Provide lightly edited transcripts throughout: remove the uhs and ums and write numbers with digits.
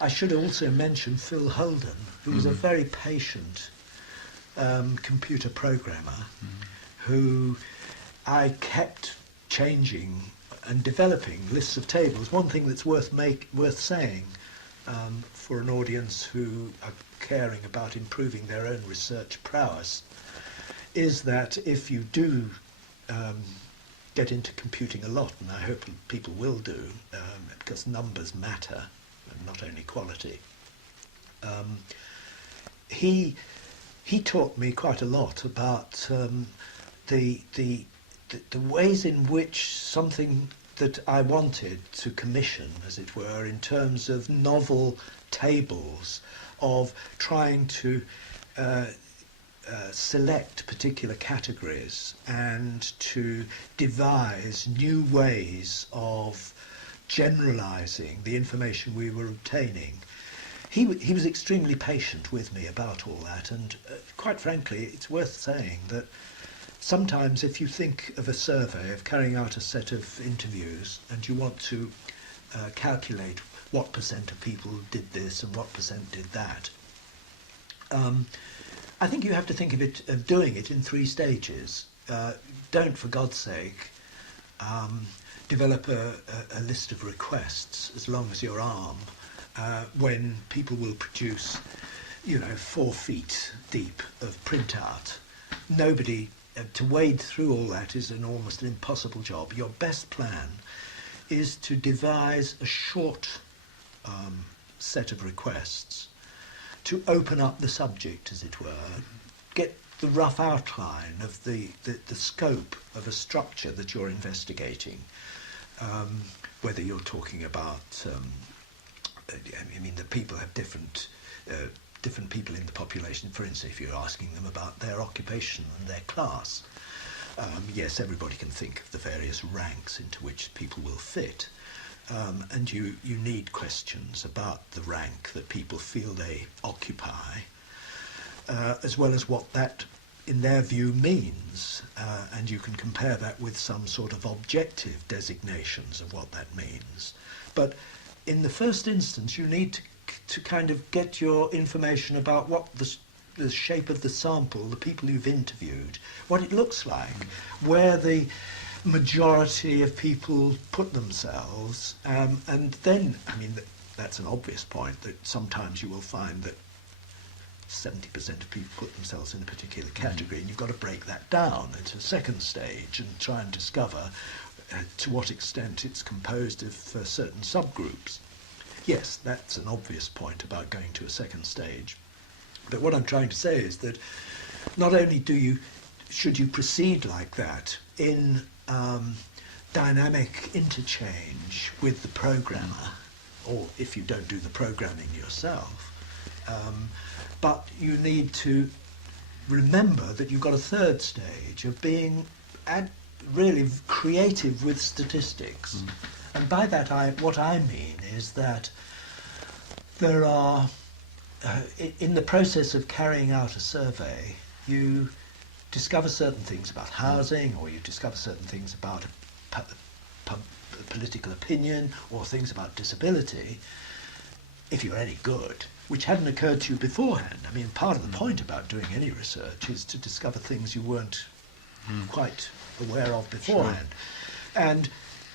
I should also mention Phil Holden, who was a very patient computer programmer who I kept changing and developing lists of tables. One thing that's worth saying for an audience who are caring about improving their own research prowess is that if you do get into computing a lot, and I hope people will do, because numbers matter, and not only quality. He taught me quite a lot about the ways in which something that I wanted to commission, as it were, in terms of novel tables, of trying to select particular categories and to devise new ways of generalizing the information we were obtaining. He was extremely patient with me about all that, and quite frankly, it's worth saying that sometimes if you think of a survey, of carrying out a set of interviews, and you want to calculate what percent of people did this and what percent did that, I think you have to think of doing it in 3 stages. Don't, for God's sake, develop a list of requests as long as your arm when people will produce, 4 feet deep of printout. Nobody, to wade through all that is almost an impossible job. Your best plan is to devise a short set of requests to open up the subject, as it were, get the rough outline of the scope of a structure that you're investigating, whether you're talking about, the people have different people in the population. For instance, if you're asking them about their occupation and their class, yes, everybody can think of the various ranks into which people will fit. And you need questions about the rank that people feel they occupy, as well as what that, in their view, means. And you can compare that with some sort of objective designations of what that means. But in the first instance, you need to kind of get your information about what the shape of the sample, the people you've interviewed, what it looks like, where the majority of people put themselves, and then, that's an obvious point, that sometimes you will find that 70% of people put themselves in a particular category, and you've got to break that down into a second stage and try and discover to what extent it's composed of certain subgroups. Yes, that's an obvious point about going to a second stage. But what I'm trying to say is that not only should you proceed like that in dynamic interchange with the programmer, or if you don't do the programming yourself, but you need to remember that you've got a third stage of being really creative with statistics. And by that, what I mean is that there are, in the process of carrying out a survey, you discover certain things about housing, or you discover certain things about political opinion, or things about disability, if you're any good, which hadn't occurred to you beforehand. Part of the point about doing any research is to discover things you weren't quite aware of beforehand. Sure. And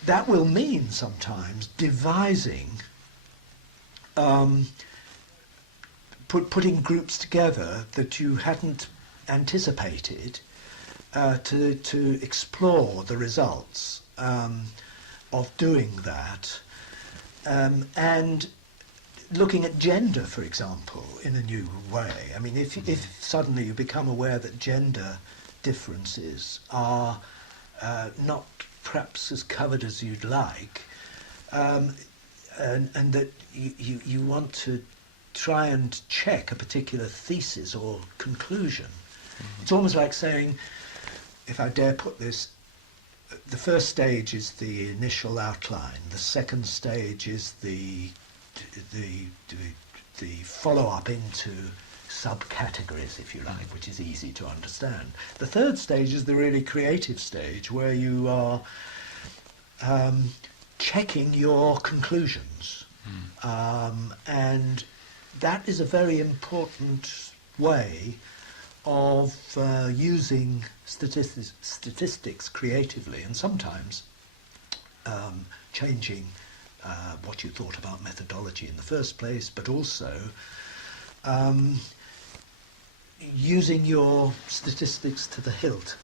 that will mean sometimes devising, putting groups together that you hadn't anticipated to explore the results of doing that, and looking at gender, for example, in a new way. If suddenly you become aware that gender differences are not perhaps as covered as you'd like, and that you want to try and check a particular thesis or conclusion. It's almost like saying, if I dare put this, the first stage is the initial outline, the second stage is the follow-up into subcategories, if you like, which is easy to understand. The third stage is the really creative stage, where you are checking your conclusions. And that is a very important way of using statistics creatively, and sometimes changing what you thought about methodology in the first place, but also using your statistics to the hilt.